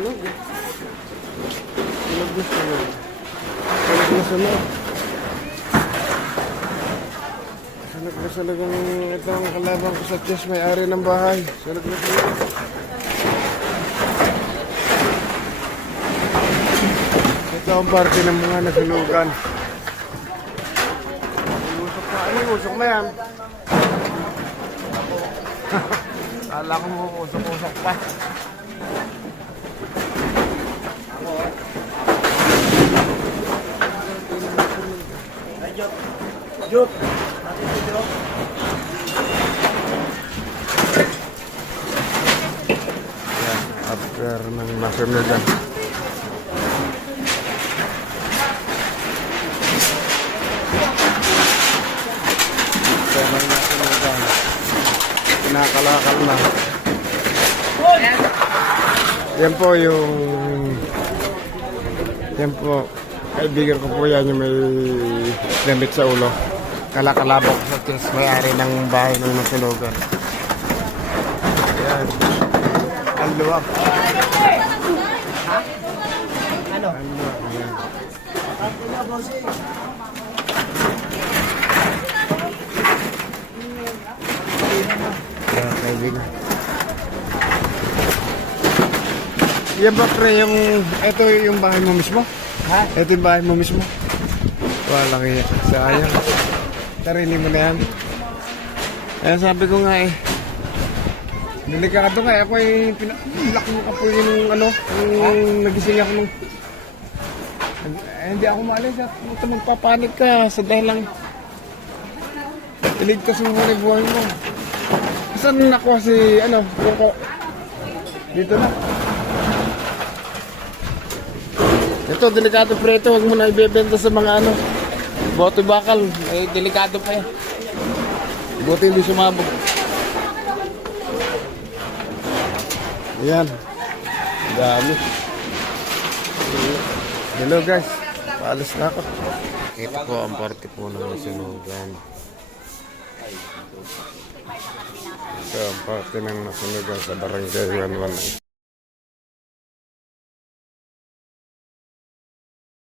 sunog. Sunog na sunog. Sunog na sunog. Sunog na sunog ang itong kalabang ko sa chest, may-ari ng bahay. Sunog na sunog. Ito ang parte ng mga nasunugan. Usok na. Ano yung usok na yan? Kala ko mo usok-usok pa. Ay, Jok. Jok. Natin si Jok. Yan, after ng nasunugan. After ng nasunugan. Pinakalakal na. Yan po yung... Yan po. Kaibigan ko po yan yung may damit sa ulo. Kalakalabok sa chest. May-ari ng bahay ng nasunugan. Yan. Ang luwag. Ha? Ano? Ang luwag. Yan. Ako na, bossing. Yan, kaibigan. Yan ba pre, yung... Ito yung bahay mo mismo? Ha? Ito yung bahay mo mismo? Walang iya. Sayang. Sarili mo na yan. Kaya sabi ko nga eh. Delikado nga eh. Ako eh, pinilak mo ka po yung ano, yung nagising ako nung... hindi ako maalis at magpapanik ka sa dahil lang iligtas mo muna yung buhay mo. Saan nakuha si, ano, Roko? Dito na. Ito, delikado pre ito. Huwag mo na ibebenta sa mga ano. Bote bakal. Eh, delikado pa yan. Buti hindi sumabog. Ayan. Dami. Hello guys. Paalis na ako. Ito po ang parte po ng nasunugan. Ito ang parte ng nasunugan sa barangay 118.